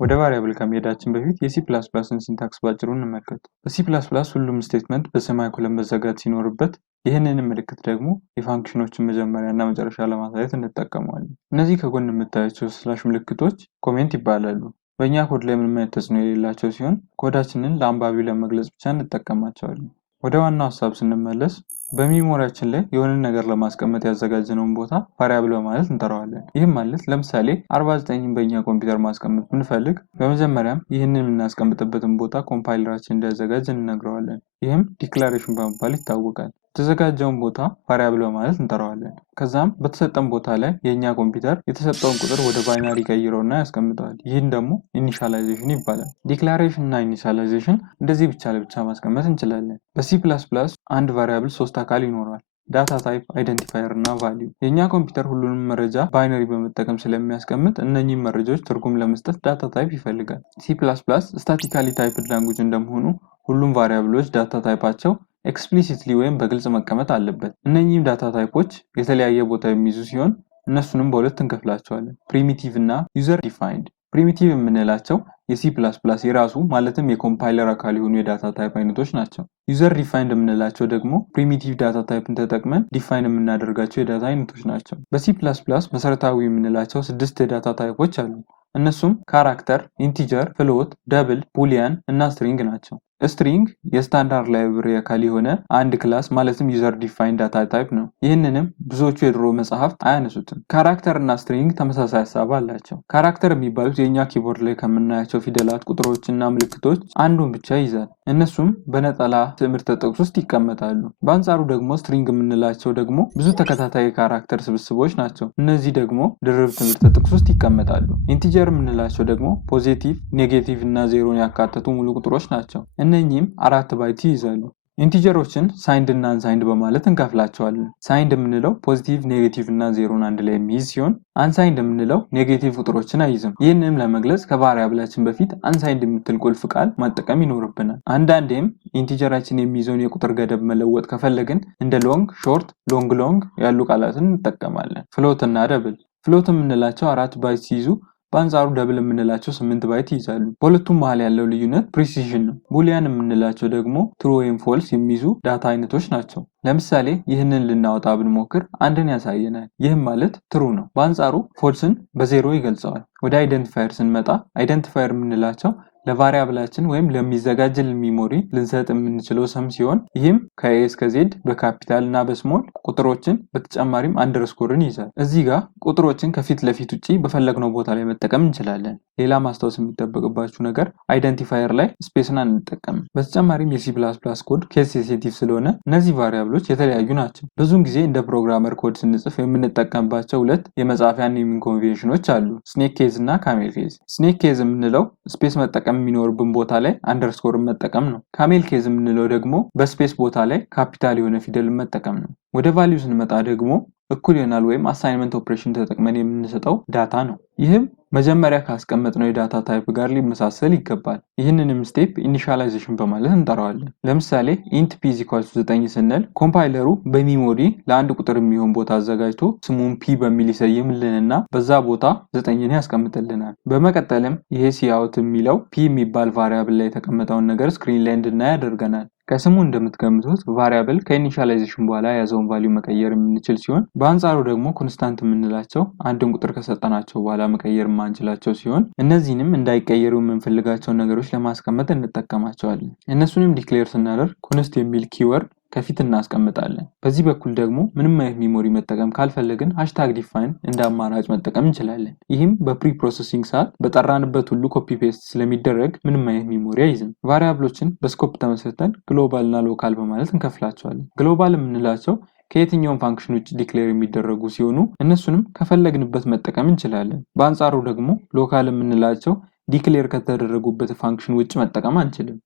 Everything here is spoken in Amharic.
ወደ ቫሪያብል ከመሄዳችን በፊት የሲ++ን ሲንታክስ ባጭሩ እንመልከት። በሲ++ ሁሉም ስቴትመንት በሴማይኮለን መዘጋት ሲኖርበት ይህንን ምልክት ደግሞ የፋንክሽኖችን መጀመሪያ እና መጨረሻ ለማሳየት እንጠቀመዋለን። እነዚህ ከጎን የምታያቸው ስላሽ ምልክቶች ኮሜንት ይባላሉ። በእኛ ኮድ ላይ ምንም አይነት ተጽዕኖ የሌላቸው ሲሆን ኮዳችንን ለአንባቢው ለመግለጽ ብቻ እንጠቀማቸዋለን። ወደ ዋናው ሀሳብ ስንመለስ በሜሞሪያችን ላይ የሆነ ነገር ለማስቀመጥ ያዘጋጀነውን ቦታ ቫሪያብል በማለት እንጠራዋለን። ይህም ማለት ለምሳሌ 49ን በእኛ ኮምፒውተር ማስቀመጥ ብንፈልግ በመጀመሪያም ይህንን የምናስቀምጥበትን ቦታ ኮምፓይለራችን እንዲያዘጋጅ እንነግረዋለን። ይህም ዲክላሬሽን በመባል ይታወቃል። የተዘጋጀውን ቦታ ቫሪያብል በማለት እንጠራዋለን። ከዛም በተሰጠን ቦታ ላይ የእኛ ኮምፒውተር የተሰጠውን ቁጥር ወደ ባይናሪ ቀይረውና ያስቀምጠዋል። ይህን ደግሞ ኢኒሻላይዜሽን ይባላል። ዲክላሬሽን እና ኢኒሻላይዜሽን እንደዚህ ብቻ ለብቻ ማስቀመጥ እንችላለን። በሲ++ አንድ ቫሪያብል 3 አካል ይኖረዋል። ዳታ ታይፕ፣ አይደንቲፋየር እና ቫልዩ። የእኛ ኮምፒውተር ሁሉንም መረጃ ባይነሪ በመጠቀም ስለሚያስቀምጥ እነኚህን መረጃዎች ትርጉም ለመስጠት ዳታ ታይፕ ይፈልጋል። ሲ++ ስታቲካሊ ታይፕድ ላንጉጅ እንደመሆኑ ሁሉም ቫሪያብሎች ዳታ ታይፓቸው ኤክስፕሊሲትሊ ወይም በግልጽ መቀመጥ አለበት። እነኚህም ዳታ ታይፖች የተለያየ ቦታ የሚይዙ ሲሆን እነሱንም በሁለት እንከፍላቸዋለን፣ ፕሪሚቲቭ እና ዩዘር ዲፋይንድ። ፕሪሚቲቭ የምንላቸው የሲ++ የራሱ ማለትም የኮምፓይለር አካል የሆኑ የዳታ ታይፕ አይነቶች ናቸው። ዩዘር ዲፋይንድ የምንላቸው ደግሞ ፕሪሚቲቭ ዳታ ታይፕን ተጠቅመን ዲፋይን የምናደርጋቸው የዳታ አይነቶች ናቸው። በሲ++ መሰረታዊ የምንላቸው 6 የዳታ ታይፖች አሉ። እነሱም ካራክተር፣ ኢንቲጀር፣ ፍሎት፣ ደብል፣ ቡሊያን እና ስትሪንግ ናቸው። ስትሪንግ የስታንዳርድ ላይብረሪ አካል የሆነ አንድ ክላስ ማለትም ዩዘር ዲፋይንድ ዳታ ታይፕ ነው። ይህንንም ብዙዎቹ የድሮ መጽሐፍት አያነሱትም። ካራክተር እና ስትሪንግ ተመሳሳይ ሀሳብ አላቸው። ካራክተር የሚባሉት የእኛ ኪቦርድ ላይ ከምናያቸው ፊደላት፣ ቁጥሮች እና ምልክቶች አንዱን ብቻ ይይዛል። እነሱም በነጠላ ትምህርተ ጥቅስ ውስጥ ይቀመጣሉ። በአንጻሩ ደግሞ ስትሪንግ የምንላቸው ደግሞ ብዙ ተከታታይ የካራክተር ስብስቦች ናቸው። እነዚህ ደግሞ ድርብ ትምህርተ ጥቅስ ውስጥ ይቀመጣሉ። ኢንቲጀር የምንላቸው ደግሞ ፖዚቲቭ፣ ኔጌቲቭ እና ዜሮን ያካተቱ ሙሉ ቁጥሮች ናቸው። እነኚህም 4 ባይት ይይዛሉ። ኢንቲጀሮችን ሳይንድ እና አንሳይንድ በማለት እንከፍላቸዋለን። ሳይንድ የምንለው ፖዚቲቭ፣ ኔጌቲቭ እና ዜሮን አንድ ላይ የሚይዝ ሲሆን አንሳይንድ የምንለው ኔጌቲቭ ቁጥሮችን አይይዝም። ይህንንም ለመግለጽ ከቫሪያብላችን በፊት አንሳይንድ የምትል ቁልፍ ቃል መጠቀም ይኖርብናል። አንዳንዴም ኢንቲጀራችን የሚይዘውን የቁጥር ገደብ መለወጥ ከፈለግን እንደ ሎንግ፣ ሾርት፣ ሎንግ ያሉ ቃላትን እንጠቀማለን። ፍሎት እና ደብል። ፍሎት የምንላቸው 4 ባይት ሲይዙ በአንጻሩ ደብል የምንላቸው 8 ባይት ይይዛሉ። በሁለቱም መሀል ያለው ልዩነት ፕሪሲዥን ነው። ቡሊያን የምንላቸው ደግሞ ትሩ ወይም ፎልስ የሚይዙ ዳታ አይነቶች ናቸው። ለምሳሌ ይህንን ልናወጣ ብንሞክር አንድን ያሳየናል። ይህም ማለት ትሩ ነው። በአንጻሩ ፎልስን በዜሮ ይገልጸዋል። ወደ አይደንቲፋየር ስንመጣ አይደንቲፋየር የምንላቸው ለቫሪያብላችን ወይም ለሚዘጋጅልን ሚሞሪ ልንሰጥ የምንችለው ስም ሲሆን ይህም ከኤ እስከ ዜድ በካፒታል እና በስሞል ቁጥሮችን በተጨማሪም አንደርስኮርን ይይዛል። እዚህ ጋር ቁጥሮችን ከፊት ለፊት ውጪ በፈለግነው ቦታ ላይ መጠቀም እንችላለን። ሌላ ማስታወስ የሚጠበቅባችሁ ነገር አይደንቲፋየር ላይ ስፔስን አንጠቀምም። በተጨማሪም የሲ++ ኮድ ኬስ ሴንሲቲቭ ስለሆነ እነዚህ ቫሪያብሎች የተለያዩ ናቸው። ብዙውን ጊዜ እንደ ፕሮግራመር ኮድ ስንጽፍ የምንጠቀምባቸው ሁለት የመጻፊያ ኔሚንግ ኮንቬንሽኖች አሉ፣ ስኔክ ኬዝ እና ካሜል ኬዝ። ስኔክ ኬዝ የምንለው ስፔስ መጠቀም የሚኖርብን ቦታ ላይ አንደርስኮርን መጠቀም ነው። ካሜል ኬዝ የምንለው ደግሞ በስፔስ ቦታ ላይ ካፒታል የሆነ ፊደልን መጠቀም ነው። ወደ ቫልዩ ስንመጣ ደግሞ እኩል ይሆናል ወይም አሳይንመንት ኦፕሬሽን ተጠቅመን የምንሰጠው ዳታ ነው። ይህም መጀመሪያ ካስቀመጥነው የዳታ ታይፕ ጋር ሊመሳሰል ይገባል። ይህንንም ስቴፕ ኢኒሻላይዜሽን በማለት እንጠራዋለን። ለምሳሌ ኢንት ፒ = 9 ስንል ኮምፓይለሩ በሚሞሪ ለአንድ ቁጥር የሚሆን ቦታ አዘጋጅቶ ስሙን ፒ በሚል ይሰይምልንና በዛ ቦታ 9ን ያስቀምጥልናል። በመቀጠልም ይሄ ሲአውት የሚለው ፒ የሚባል ቫሪያብል ላይ የተቀመጠውን ነገር ስክሪን ላይ እንድናይ ያደርገናል። ከስሙ እንደምትገምቱት ቫሪያብል ከኢኒሻላይዜሽን በኋላ የያዘውን ቫልዩ መቀየር የምንችል ሲሆን በአንጻሩ ደግሞ ኮንስታንት የምንላቸው አንድን ቁጥር ከሰጠናቸው በኋላ መቀየር የማንችላቸው ሲሆን እነዚህንም እንዳይቀየሩ የምንፈልጋቸውን ነገሮች ለማስቀመጥ እንጠቀማቸዋለን። እነሱንም ዲክሌር ስናደርግ ኮንስት የሚል ኪወርድ ከፊት እናስቀምጣለን። በዚህ በኩል ደግሞ ምንም አይነት ሚሞሪ መጠቀም ካልፈለግን ሃሽታግ ዲፋይን እንደ አማራጭ መጠቀም እንችላለን። ይህም በፕሪ ፕሮሰሲንግ ሰዓት በጠራንበት ሁሉ ኮፒ ፔስት ስለሚደረግ ምንም አይነት ሚሞሪ አይዝም። ቫሪያብሎችን በስኮፕ ተመስርተን ግሎባል እና ሎካል በማለት እንከፍላቸዋለን። ግሎባል የምንላቸው ከየትኛውም ፋንክሽን ውጭ ዲክሌር የሚደረጉ ሲሆኑ እነሱንም ከፈለግንበት መጠቀም እንችላለን። በአንጻሩ ደግሞ ሎካል የምንላቸው ዲክሌር ከተደረጉበት ፋንክሽን ውጭ መጠቀም አንችልም።